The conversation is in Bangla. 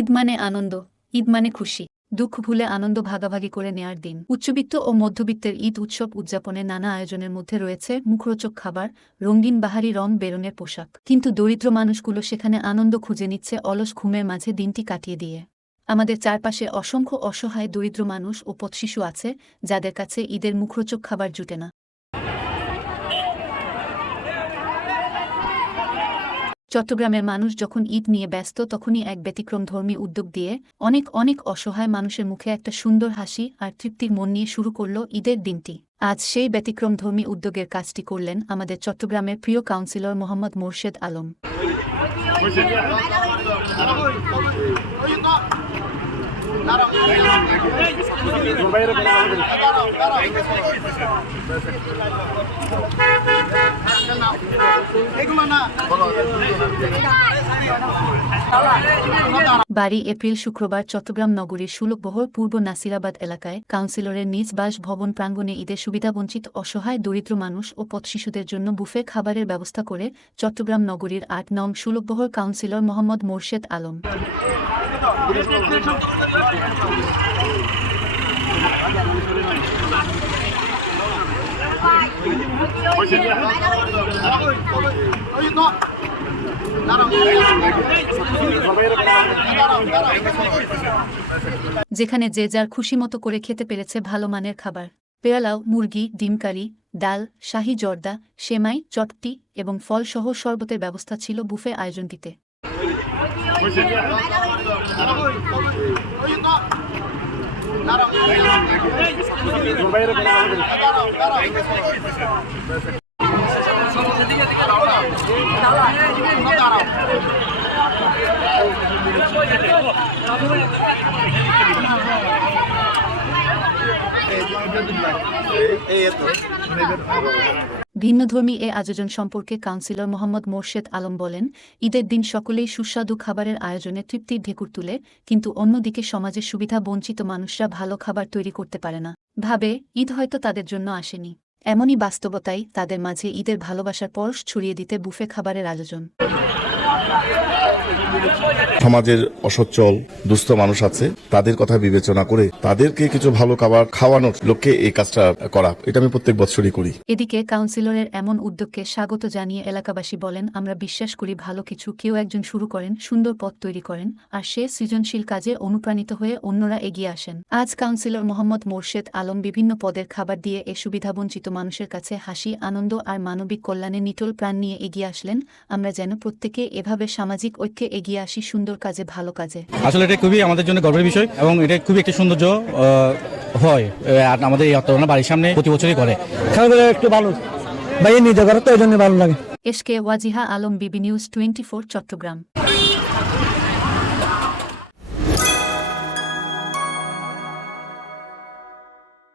ঈদ মানে আনন্দ ঈদ মানে খুশি। দুঃখ ভুলে আনন্দ ভাগাভাগি করে নেয়ার দিন। উচ্চবিত্ত ও মধ্যবিত্তের ঈদ উৎসব উদযাপনে নানা আয়োজনের মধ্যে রয়েছে মুখরোচক খাবার, রঙিন বাহারি রং বেরনের পোশাক। কিন্তু দরিদ্র মানুষগুলো সেখানে আনন্দ খুঁজে নিচ্ছে অলস ঘুমের মাঝে দিনটি কাটিয়ে দিয়ে। আমাদের চারপাশে অসংখ্য অসহায় দরিদ্র মানুষ ও পথশিশু আছে, যাদের কাছে ঈদের মুখরোচক খাবার জুটে না। চট্টগ্রামের মানুষ যখন ঈদ নিয়ে ব্যস্ত, তখনই এক ব্যতিক্রমধর্মী উদ্যোগ দিয়ে অনেক অনেক অসহায় মানুষের মুখে একটা সুন্দর হাসি আর তৃপ্তির মন নিয়ে শুরু করল ঈদের দিনটি। আজ সেই ব্যতিক্রমধর্মী উদ্যোগের কাজটি করলেন আমাদের চট্টগ্রামের প্রিয় কাউন্সিলর মোহাম্মদ মোর্শেদ আলম। বাড়ি এপ্রিল, শুক্রবার চট্টগ্রাম নগরীর সুলভবহর পূর্ব নাসিরাবাদ এলাকায় কাউন্সিলরের নিজ বাসভবন প্রাঙ্গণে ঈদের সুবিধাবঞ্চিত অসহায় দরিদ্র মানুষ ও পথশিশুদের জন্য বুফে খাবারের ব্যবস্থা করে চট্টগ্রাম নগরীর আট নং সুলভবহর কাউন্সিলর মোহাম্মদ মোর্শেদ আলম। যেখানে যে যার খুশি মতো করে খেতে পেরেছে ভালো মানের খাবার। পেয়ালাও, মুরগি, ডিম কারি, ডাল, শাহি জর্দা, সেমাই, চটটি এবং ফলসহ শরবতের ব্যবস্থা ছিল বুফে আয়োজনটিতে। এই এত ভিন্নধর্মী এ আয়োজন সম্পর্কে কাউন্সিলর মোহাম্মদ মোর্শেদ আলম বলেন, ঈদের দিন সকলেই সুস্বাদু খাবারের আয়োজনে তৃপ্তির ঢেকুর তুলে, কিন্তু অন্যদিকে সমাজের সুবিধা বঞ্চিত মানুষরা ভালো খাবার তৈরি করতে পারে না। ভাবে, ঈদ হয়তো তাদের জন্য আসেনি। এমনই বাস্তবতাই তাদের মাঝে ঈদের ভালোবাসার পরশ ছড়িয়ে দিতে বুফে খাবারের আয়োজন। সমাজের অসচ্ছল, দুস্থ মানুষ আছে, তাদের কথা বিবেচনা করে তাদেরকে কিছু ভালো খাবার খাওয়ানোর লক্ষ্যে এই কাজটা করা। এটা আমি প্রত্যেক বছরই করি। এদিকে কাউন্সিলরের এমন উদ্যোগকে স্বাগত জানিয়ে এলাকাবাসী বলেন, আমরা বিশ্বাস করি ভালো কিছু কেউ একজন শুরু করেন, সুন্দর পথ তৈরি করেন, আর সে সৃজনশীল কাজে অনুপ্রাণিত হয়ে অন্যরা এগিয়ে আসেন। আজ কাউন্সিলর মোহাম্মদ মোর্শেদ আলম বিভিন্ন পদের খাবার দিয়ে এ সুবিধাবঞ্চিত মানুষের কাছে হাসি, আনন্দ আর মানবিক কল্যাণে নিটল প্রাণ নিয়ে এগিয়ে আসলেন। আমরা যেন প্রত্যেকে এভাবে সামাজিক ঐক্যে এগিয়ে আসি সুন্দর কাজে ভালো কাজে। আসলে এটা খুবই আমাদের জন্য গর্বের বিষয় এবং এটা খুবই একটি সৌন্দর্য আহ, হয় আহ, আর আমাদের এই অত্তরণা বাড়ির সামনে প্রতি বছরই করে। খেলাধুলা একটু ভালো ভাই নিজে করে তো এই জন্য ভালো লাগে। এসকে ওয়াজিহা আলম বিবি নিউজ টোয়েন্টি ফোর চট্টগ্রাম।